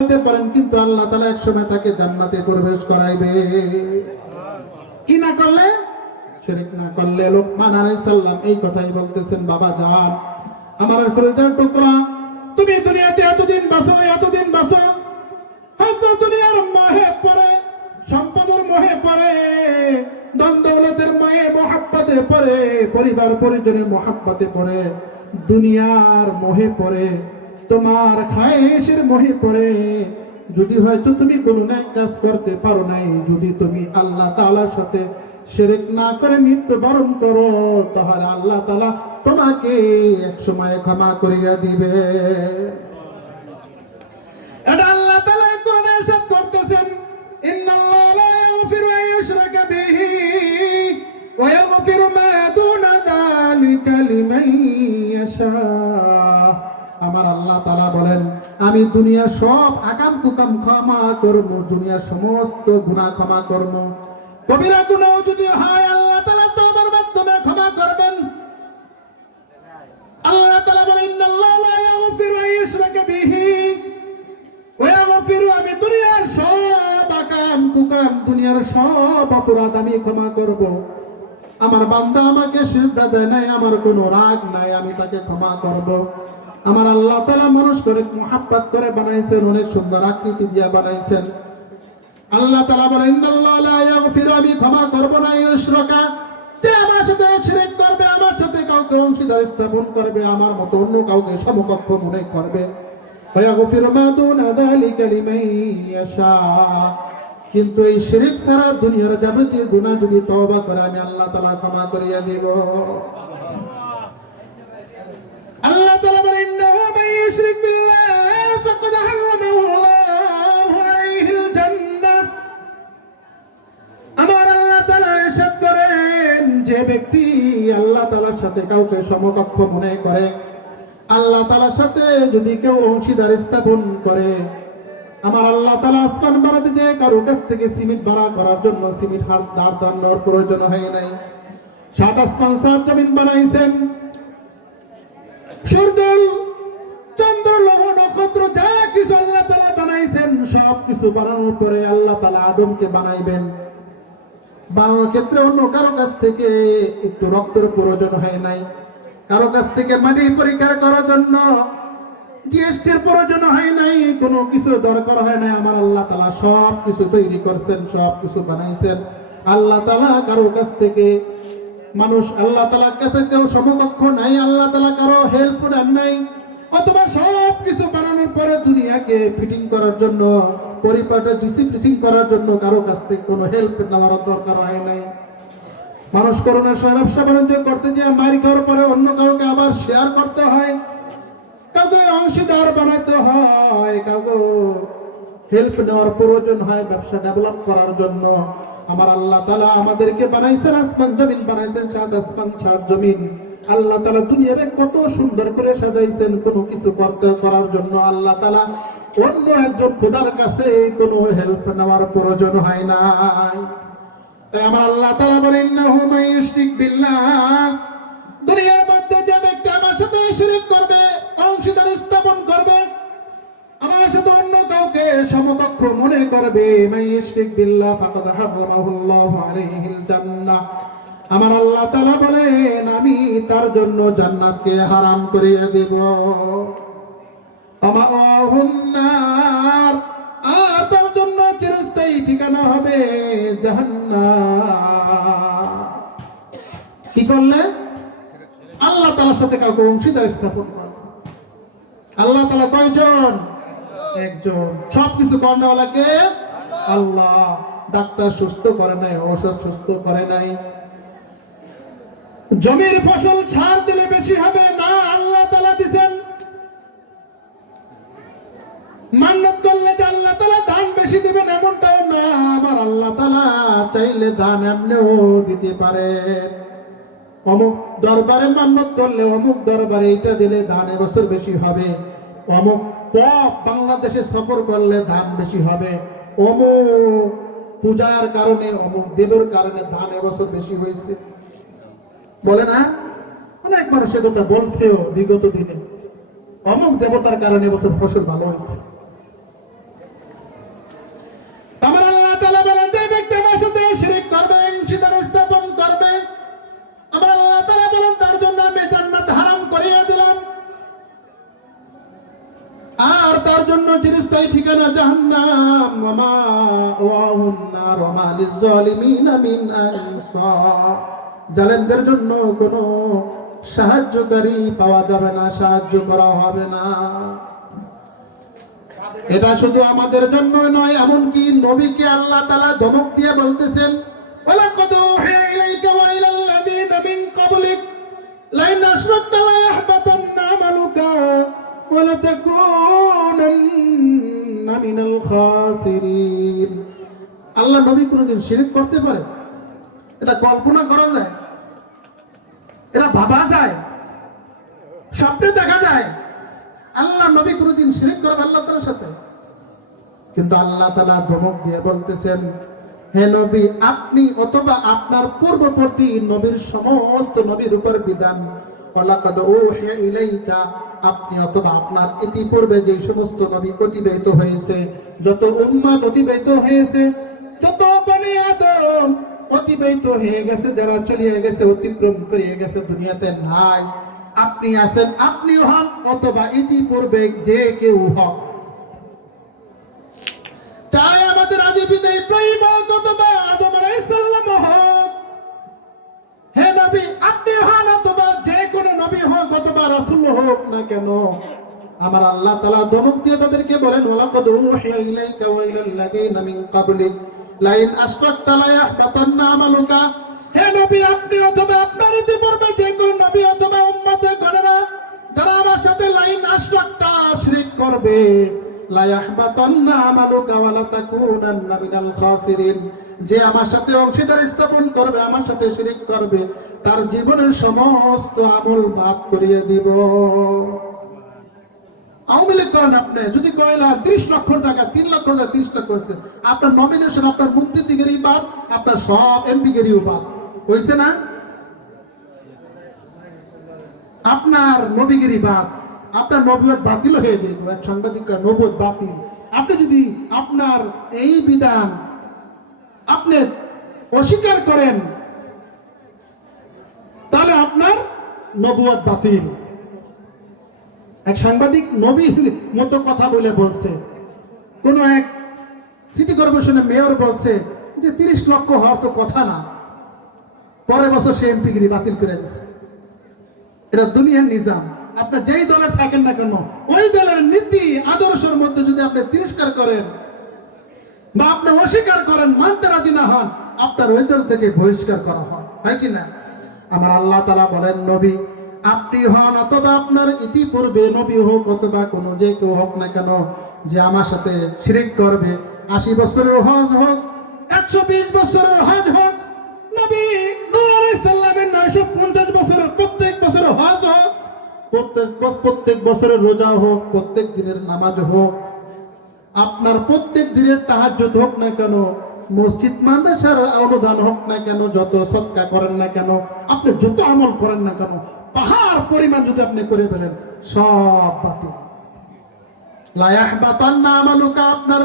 পারেন, কিন্তু আল্লাহ তাআলা এক সময় তাকে জান্নাতে প্রবেশ করাইবে। কি না করলে? শিরক না করলে। লোকমান আলাইহিস সালাম এই কথাই বলতেছেন, বাবা জান, আমার কলিজার টুকরা, তুমি দুনিয়াতে এতদিন বাঁচো, হয়তো দুনিয়ার মোহে পড়ে, সম্পদের মোহে পড়ে, ধন দৌলতের মোহে মহব্বতে পড়ে, পরিবার পরিজনের মহব্বতে পড়ে, দুনিয়ার মোহে পড়ে, তোমার খায়েশের মোহে পড়ে, যদি হয়তো তুমি কোনো নেক কাজ করতে পারো নাই, যদি তুমি আল্লাহ তাআলার সাথে শিরক না করে মৃত্যুবরণ করো, তাহলে আল্লাহ তাআলা তোমাকে এক সময় ক্ষমা করিয়া দিবে। এটা আল্লাহ তাআলা কোরআনে ইরশাদ করতেছেন, ইন্নাল্লাহা লা ইয়াগফিরু আন ইউশরাকা বিহি ওয়া ইয়াগফিরু মা দুনা যালিকা লিমান ইয়াশা। আমার আল্লাহ তাআলা বলেন, আমি দুনিয়ার সব আকাম কুকাম ক্ষমা করব, দুনিয়ার সমস্ত গুনাহ ক্ষমা করব। কবিরা গুনাহ যদি হয় আল্লাহ তাআলা তওবার মাধ্যমে ক্ষমা করবেন। আল্লাহ তাআলা বলেন, ইন্নাল্লাহা লা ইয়াগফিরু আন ইউশরাকা বিহি ওয়া ইয়াগফিরু, আমি দুনিয়ার সব আকাম কুকাম, দুনিয়ার সব অপরাধ আমি ক্ষমা করব। আমার বান্দা আমাকে সিজদা দেয় নাই, আমার কোনো রাগ নাই, আমি তাকে ক্ষমা করব। আমার আল্লাহ তাআলা মানুষ করে মুহাব্বত করে বানাইছেন, অনেক সুন্দর আকৃতি দিয়ে বানাইছেন। আল্লাহ তাআলা বলেন, ইন্নাল্লাহা লা ইয়াগফিরু, আমি ক্ষমা করব না, ইউশরাকা, যে আমার সাথে শিরক করবে, আমার সাথে কাউকে অংশীদার স্থাপন করবে, আমার মতো অন্য কাউকে সমকক্ষ মনে করবে, ওয়া ইয়াগফিরু মা দুনা যালিকা লিমান ইয়াশা। কিন্তু এই শিরক ছাড়া দুনিয়ার যাবতীয় গুনাহ যদি তওবা করে, আমি আল্লাহ তাআলা ক্ষমা করিয়া দেব। আল্লাহ তাআলা বলেন, ইন্নাহু মান ইউশরিক বিল্লাহি ফাকাদ হারামাহু আল্লাহু আলাইহিল জান্নাহ। আমার আল্লাহ তাআলা ইরশাদ করেন, যে ব্যক্তি আল্লাহ তাআলার সাথে কাউকে সমকক্ষ মনে করে, আল্লাহ তাআলার সাথে যদি কেউ অংশীদার স্থাপন করে, আমার আল্লাহ তাআলা আসমান বানাতে যে কারো কাছ থেকে সিমেন্ট ভাড়া করার জন্য সিমেন্ট দাঁড় দেওয়ার প্রয়োজন হয় নাই। সাত আসমান সাত জমিন বানাইছেন, সূর্য চন্দ্র লৌহ নক্ষত্র যা কিছু আল্লাহ তাআলা বানাইছেন, সব কিছু বানানোর পরে আল্লাহ তাআলা আদমকে বানাইবেন। বানানোর ক্ষেত্রে অন্য কারো কাছ থেকে একটু রক্তের প্রয়োজন হয় নাই, কারো কাছ থেকে মাটি পরীক্ষা করার জন্য জিএসটির প্রয়োজন হয় নাই, কোনো কিছু দরকার হয় নাই। আমার আল্লাহ তাআলা সব কিছু তৈরি করছেন, সব কিছু বানাইছেন। আল্লাহ তাআলা কারো কাছ থেকে, মানুষ আল্লাহ তাআলার কাছে কেউ সমকক্ষ নাই, আল্লাহ তাআলা কারো হেল্প নেন নাই, অথবা সব কিছু বানানোর পরে দুনিয়াকে ফিটিং করার জন্য, পরিপাটি ডিসিপ্লিন করার জন্য কারো কাছ থেকে কোনো হেল্প নেওয়ার দরকার হয় নাই। মানুষ করোনার সময় ব্যবসা বাণিজ্য করতে গিয়ে মারি খাওয়ার পরে অন্য কাউকে আবার শেয়ার করতে হয়, কাউকে অংশীদার বানাইতে হয়, কাউকে হেল্প নেওয়ার প্রয়োজন হয় ব্যবসা ডেভেলপ করার জন্য। আমার আল্লাহ তাআলা আমাদেরকে বানাইছেন, আসমান জমিন বানাইছেন, সাত আসমান সাত জমিন। আল্লাহ তাআলা দুনিয়াকে কত সুন্দর করে সাজাইছেন, কোনো কিছু করার জন্য আল্লাহ তাআলা অন্য একজন খোদার কাছে কোনো হেল্প নেওয়ার প্রয়োজন হয় নাই। তাই আমার আল্লাহ তাআলা বলেন, ইন্নাহু মান ইউশরিক বিল্লাহ, দুনিয়ার মধ্যে যে ব্যক্তি আমার সাথে শিরক করবে, অংশীদার স্থাপন করবে, আমার সাথে অন্য কাউকে সমকক্ষ মনে করবে, মান ইউশরিক বিল্লাহ ফাকাদ হারামাহু আল্লাহু আলাইহিল জান্নাহ, আমার আল্লাহ তাআলা বলেন, আমি তার জন্য জান্নাতকে হারাম করিয়ে দেব। আমাহুন নার, আর তার জন্য চিরস্থায়ী ঠিকানা হবে জাহান্নাম। কি করলে? আল্লাহ তাআলার সাথে কাউকে অংশীদার স্থাপন করবে। আল্লাহ তাআলা কয়জন? একজন। সবকিছু কর্ণওয়ালা কে? আল্লাহ। ডাক্তার সুস্থ করে নাই, ঔষধ সুস্থ করে নাই। জমির ফসল সার দিলে বেশি হবে না, আল্লাহ তাআলা দিবেন। মান্নত করলে যে আল্লাহ তাআলা ধান বেশি দিবেন এমনটাও না, আমার আল্লাহ তাআলা চাইলে ধান এমনিও দিতে পারেন। অমুক দরবারে মান্নত করলে অমুক দরবারে এটা দিলে ধান এবছর বেশি হবে, অমুক বাংলাদেশে সফর করলে ধান বেশি হবে, অমুক পূজার কারণে অমুক দেবের কারণে ধান এবছর বেশি হয়েছে, বলে না? অনেক মানুষ এ কথা বলছেও বিগত দিনে, অমুক দেবতার কারণে এবছর ফসল ভালো হয়েছে। ওয়া মাওয়াহুন নার ওয়া মা লিয-যালিমিনা মিন আনসার। জালেমদের জন্য কোনো সাহায্যকারী পাওয়া যাবে না, সাহায্য করা হবে না। এটা শুধু আমাদের জন্য নয়, এমনকি নবীকে আল্লাহ তাআলা ধমক দিয়ে বলতেছেন, ওয়ালাকাদ উহিয়া ইলাইকা ওয়া ইলাল্লাযীনা মিন ক্বাবলিক লাইন আশরাকতা লা ইয়াহবাতান্না আমালুকা ওয়া লাতাকুনান্না মিনাল খাসিরিন। আল্লাহ নবী কোনদিন শিরক করতে পারে? এটা কল্পনা করা যায়? এটা ভাবা যায়? স্বপ্নে দেখা যায়? আল্লাহ নবী কোনদিন শিরক করবে আল্লাহ তাআলার সাথে? কিন্তু আল্লাহ তাআলা ধমক দিয়ে বলতেছেন, হে নবী, আপনি অথবা আপনার পূর্ববর্তী নবীর সমস্ত নবীর উপর বিধান, ওয়ালাকাদ উহিয়া ইলাইকা, আপনি অথবা আপনার ইতিপূর্বে যে সমস্ত নবী অতিবাহিত হয়েছে, যত উম্মত অতিবাহিত হয়েছে, যত বনি আদম অতিবাহিত হয়ে গেছে, যারা চলিয়ে গেছে, অতিক্রম করে গেছে, দুনিয়াতে নাই, আপনি আছেন, আপনিও হন অথবা ইতিপূর্বে যে কেউ হন, চাই আমাদের আদি পিতা ইব্রাহিম হোক অথবা আদম আলাইহিস সালাম হোক, হে নবী আপনি হন অথবা যে কোনো নবী হোক অথবা রাসূল হোক না কেন, আমার আল্লাহ তাআলা ধমক দিয়ে তাদেরকে বলেন, ওয়ালাকাদ উহিয়া ইলাইকা ওয়া ইলাল্লাযীনা মিন ক্বাবলিক লাইন আশরাকতা লা ইয়াহবাতান্না আমালুকা। হে নবী, আপনি অথবা আপনার ইতিপূর্বে যে কোনো নবী অথবা উম্মতে গণনা যারা আমার সাথে লাইন আশরাকতা শিরক করবে, লা ইয়াহবাতান্না আমালুকা ওয়া লাতাকুনান্না মিনাল খাসিরিন, যে আমার সাথে অংশীদার স্থাপন করবে, আমার সাথে শিরক করবে, তার জীবনের সমস্ত আমল বাদ করিয়ে দিব। আওয়ামী লীগ করেন আপনি, যদি কয়লা 30 লক্ষর জায়গা 3 লক্ষর জায়গা 30 লক্ষ হয়েছে, আপনার নমিনেশন, আপনার মন্ত্রী দিগেরই বাদ, আপনার সব এমপি গেরিও বাদ হয়েছে না? আপনার নবীগিরি বাদ, আপনার নবুয়ত বাতিল হয়ে যাবে। এক সাংবাদিক নবুয়ত বাতিল। আপনি যদি আপনার এই বিধান আপনি অস্বীকার করেন, তাহলে আপনার নবুয়ত বাতিল। এক সাংবাদিক নবীর মতো কথা বলে বলছে, কোন এক সিটি কর্পোরেশনের মেয়র বলছে যে 30 লক্ষ হওয়ার তো কথা না, পরের বছর সে এমপি গিরি বাতিল করে দিচ্ছে। এটা দুনিয়ার নিজাম। আপনার যেই দলের থাকেন না কেন, ওই দলের নীতি আদর্শের মধ্যে যদি আপনি তিরস্কার করেন বা আপনি অস্বীকার করেন, মানতে রাজি না হন, আপনার ওই দল থেকে বহিষ্কার করা হয়, হয় কি না? আমার আল্লাহ তাআলা বলেন, নবী আপনি হন অথবা আপনার ইতিপূর্বে নবী হোক অথবা কোনো যে কেউ হোক না কেন, যে আমার সাথে শিরক করবে, 80 বছরের হজ হোক, 120 বছরের হজ হোক, নবী নূহ আলাইহিস সালামের 950 বছরের প্রত্যেক বছরের হজ হোক, প্রত্যেক বছরের রোজা হোক, প্রত্যেক দিনের নামাজ হোক, আপনার প্রত্যেক দিনের তাহাজ্জুদ হোক না কেন, মসজিদ মাদ্রাসার অনুদান হোক না কেন, যত সদকা করেন না কেন, আপনি যত আমল করেন না কেন, পাহাড় পরিমাণ যদি আপনি করে ফেলেন, সব বাতিল। লা ইয়াহবাতান্না আমালুকা, আপনার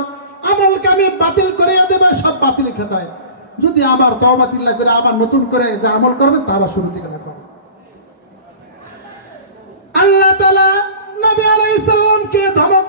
আমলকে আমি বাতিল করে দেব, সব বাতিল খাতায়। যদি আবার তওবা তিল্লা করে আবার নতুন করে যে আমল করবেন, তা আবার শুরু থেকে রাখবেন। আল্লাহ তাআলা নবী আলাইহিস সালামকে ধমক